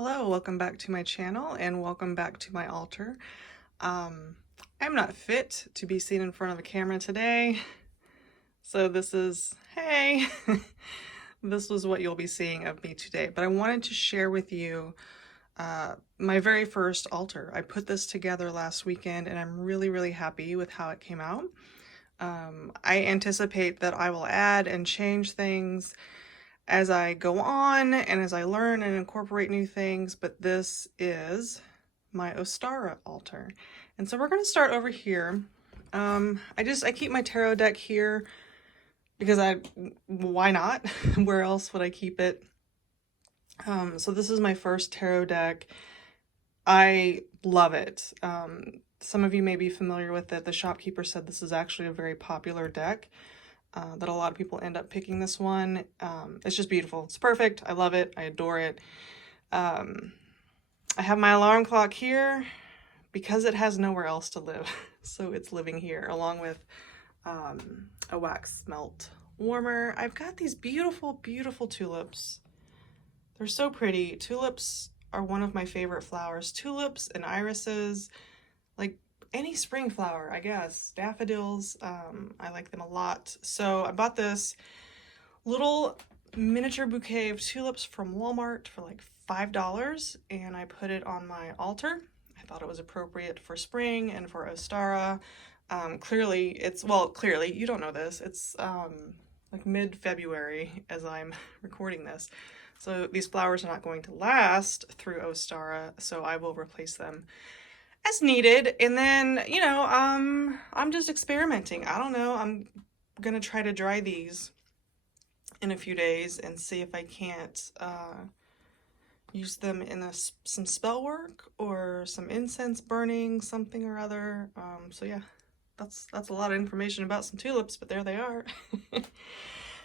Hello, welcome back to my channel and welcome back to my altar. I'm not fit to be seen in front of a camera today, so this is, hey, this was what you'll be seeing of me today. But I wanted to share with you my very first altar. I put this together last weekend and I'm really happy with how it came out. I anticipate that I will add and change things as I go on and as I learn and incorporate new things, but this is my Ostara altar. And so we're going to start over here. I keep my tarot deck here because why not? Where else would I keep it? So this is my first tarot deck. I love it. Some of you may be familiar with it. The shopkeeper said this is actually a very popular deck. That a lot of people end up picking this one. It's just beautiful. It's perfect. I love it. I adore it. I have my alarm clock here because it has nowhere else to live. So it's living here along with a wax melt warmer. I've got these beautiful tulips. They're so pretty. Tulips are one of my favorite flowers. Tulips and irises, like any spring flower, I guess. Daffodils, I like them a lot. So I bought this little miniature bouquet of tulips from Walmart for like $5, and I put it on my altar. I thought it was appropriate for spring and for Ostara. Clearly, you don't know this. It's like mid-February as I'm recording this. So these flowers are not going to last through Ostara, so I will replace them as needed. And then, you know, I'm just experimenting. I don't know. I'm gonna try to dry these in a few days and see if I can't use them in some spell work or some incense burning, something or other. So yeah, that's a lot of information about some tulips, but there they are.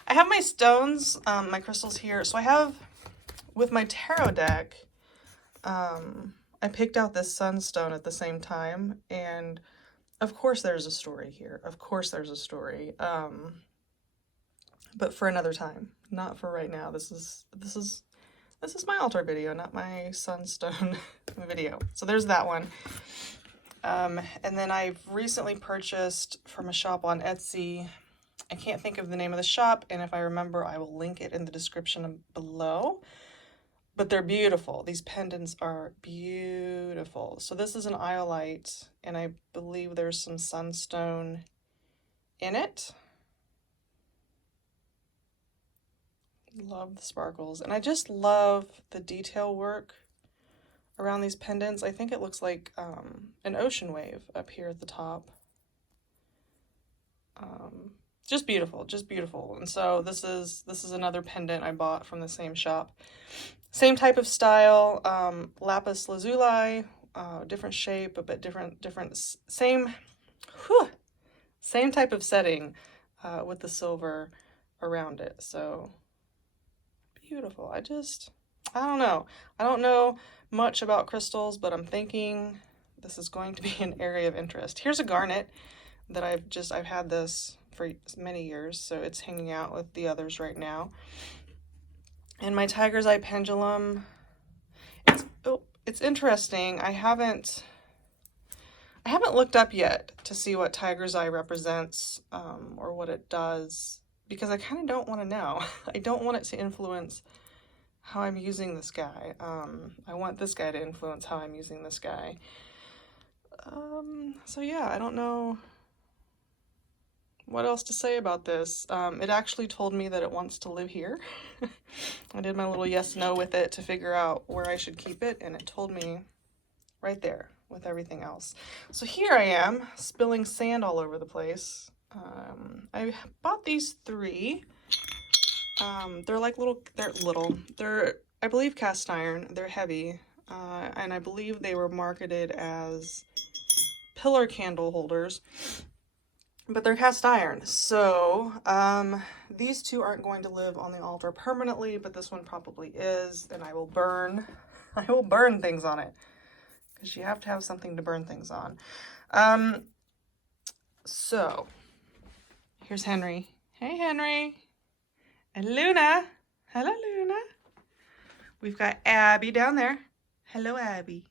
I have my stones, my crystals here. So I have, with my tarot deck, I picked out this sunstone at the same time, and of course there's a story here. Of course there's a story. But for another time, not for right now. This is my altar video, not my sunstone video. So there's that one. And then I've recently purchased from a shop on Etsy. I can't think of the name of the shop, and if I remember, I will link it in the description below. But they're beautiful. These pendants are beautiful. So this is an Iolite, and I believe there's some sunstone in it. Love the sparkles. And I just love the detail work around these pendants. I think it looks like an ocean wave up here at the top. Just beautiful, just beautiful. And so this is another pendant I bought from the same shop. Same type of style, lapis lazuli, different shape, but different, same type of setting with the silver around it. So beautiful. I don't know. I don't know much about crystals, but I'm thinking this is going to be an area of interest. Here's a garnet that I've had this for many years, so it's hanging out with the others right now. And my tiger's eye pendulum, it's interesting. I haven't looked up yet to see what tiger's eye represents or what it does, because I kind of don't want to know. I don't want it to influence how I'm using this guy. I want this guy to influence how I'm using this guy. So yeah, I don't know what else to say about this. It actually told me that it wants to live here. I did my little yes/no with it to figure out where I should keep it, and it told me right there with everything else. So here I am, spilling sand all over the place. I bought these three. They're little. They're, I believe, cast iron. They're heavy, and I believe they were marketed as pillar candle holders. But they're cast iron, so these two aren't going to live on the altar permanently, but this one probably is, and I will burn things on it, because you have to have something to burn things on. So here's Henry. Hey, Henry. And Luna. Hello, Luna. We've got Abby down there. Hello, Abby.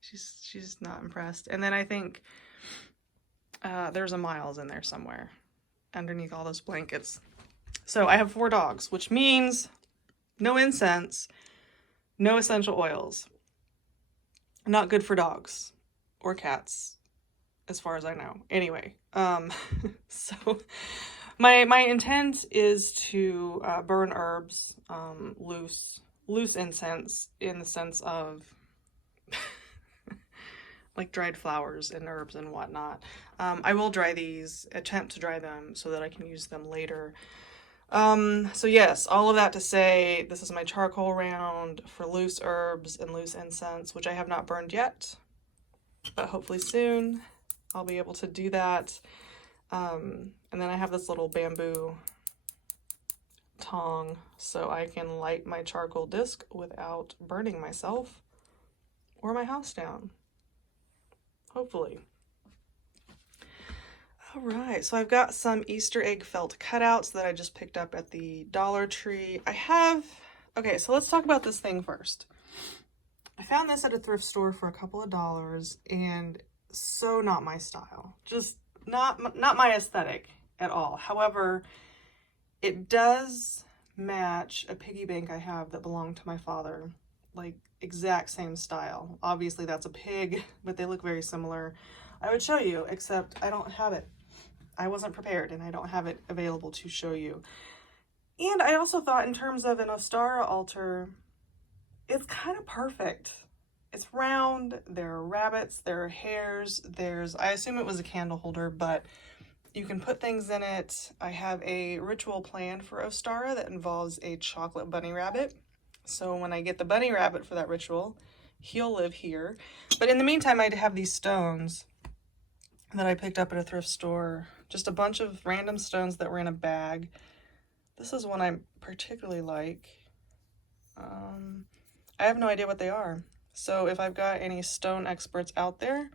She's not impressed. And then I think there's a Miles in there somewhere underneath all those blankets. So I have 4 dogs, which means no incense, no essential oils. Not good for dogs or cats, as far as I know. Anyway, so my intent is to burn herbs, loose incense in the sense of like dried flowers and herbs and whatnot. I will dry these, attempt to dry them so that I can use them later. So yes, all of that to say, this is my charcoal round for loose herbs and loose incense, which I have not burned yet, but hopefully soon I'll be able to do that. And then I have this little bamboo tong so I can light my charcoal disc without burning myself or my house down. Hopefully. All right, so I've got some Easter egg felt cutouts that I just picked up at the Dollar Tree. Okay, so let's talk about this thing first. I found this at a thrift store for a couple of dollars and so not my style. Just not my aesthetic at all. However, it does match a piggy bank I have that belonged to my father. Like exact same style. Obviously that's a pig, but they look very similar. I would show you, except I don't have it. I wasn't prepared and I don't have it available to show you. And I also thought in terms of an Ostara altar, it's kind of perfect. It's round, there are rabbits, there are hares, I assume it was a candle holder, but you can put things in it. I have a ritual planned for Ostara that involves a chocolate bunny rabbit. So when I get the bunny rabbit for that ritual, he'll live here. But in the meantime, I have these stones that I picked up at a thrift store. Just a bunch of random stones that were in a bag. This is one I particularly like. I have no idea what they are. So if I've got any stone experts out there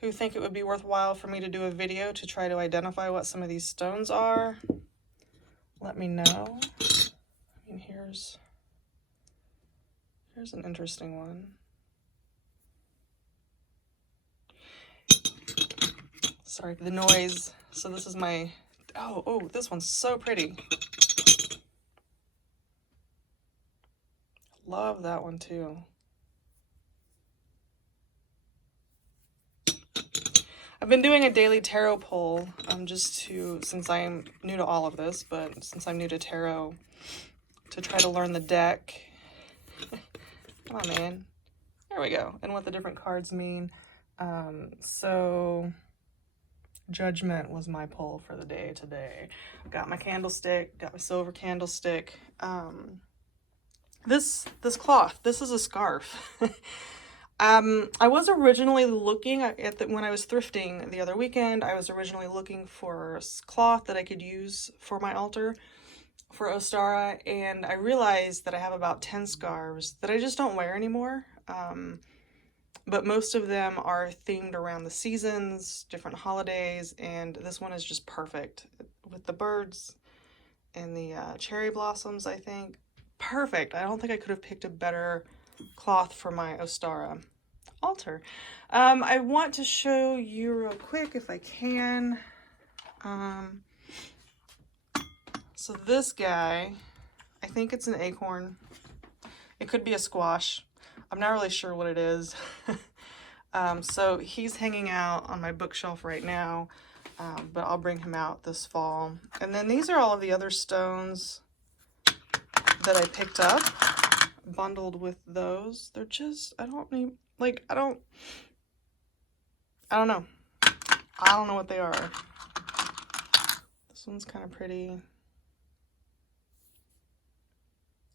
who think it would be worthwhile for me to do a video to try to identify what some of these stones are, let me know. I mean, here's an interesting one. Sorry for the noise. So this is my, oh, this one's so pretty. Love that one too. I've been doing a daily tarot pull, since I'm new to all of this, but since I'm new to tarot, to try to learn the deck. Come on, man. There we go. And what the different cards mean. So Judgment was my pull for the day today. Got my candlestick, got my silver candlestick. This cloth, this is a scarf. I was originally looking when I was thrifting the other weekend, I was originally looking for cloth that I could use for my altar for Ostara, and I realized that I have about 10 scarves that I just don't wear anymore. But most of them are themed around the seasons, different holidays, and this one is just perfect with the birds and the cherry blossoms, I think. Perfect. I don't think I could have picked a better cloth for my Ostara altar. I want to show you real quick if I can. So this guy, I think it's an acorn. It could be a squash. I'm not really sure what it is. So he's hanging out on my bookshelf right now, but I'll bring him out this fall. And then these are all of the other stones that I picked up, bundled with those. They're just, I don't know. I don't know what they are. This one's kind of pretty.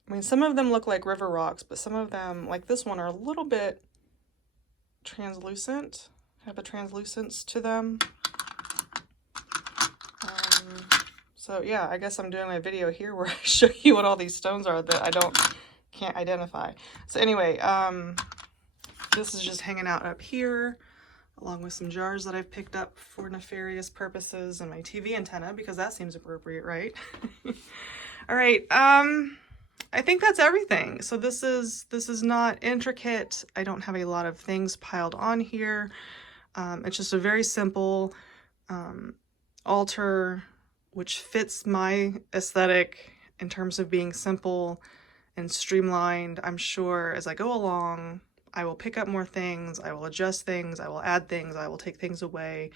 I mean, some of them look like river rocks, but some of them, like this one, are a little bit translucent, have a translucence to them. So yeah, I guess I'm doing my video here where I show you what all these stones are that I can't identify. So anyway, this is just hanging out up here, along with some jars that I've picked up for nefarious purposes and my TV antenna, because that seems appropriate, right? All right, I think that's everything. So this is not intricate. I don't have a lot of things piled on here. It's just a very simple altar, which fits my aesthetic in terms of being simple and streamlined. I'm sure as I go along, I will pick up more things, I will adjust things, I will add things, I will take things away,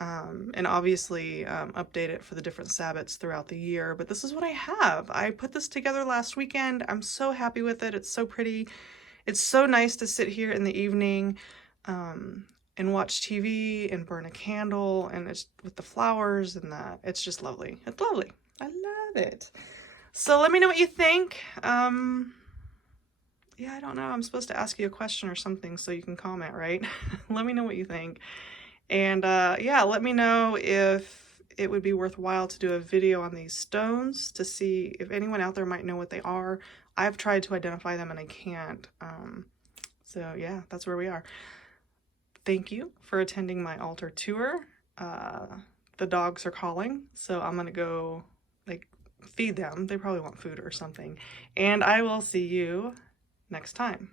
and obviously update it for the different sabbats throughout the year. But this is what I have. I put this together last weekend. I'm so happy with it. It's so pretty. It's so nice to sit here in the evening and watch TV and burn a candle, and it's with the flowers and that. It's just lovely. It's lovely. I love it. So let me know what you think. Yeah, I don't know. I'm supposed to ask you a question or something so you can comment, right? Let me know what you think. And yeah, let me know if it would be worthwhile to do a video on these stones to see if anyone out there might know what they are. I've tried to identify them and I can't. So yeah, that's where we are. Thank you for attending my altar tour. The dogs are calling, so I'm gonna go like feed them. They probably want food or something. And I will see you next time.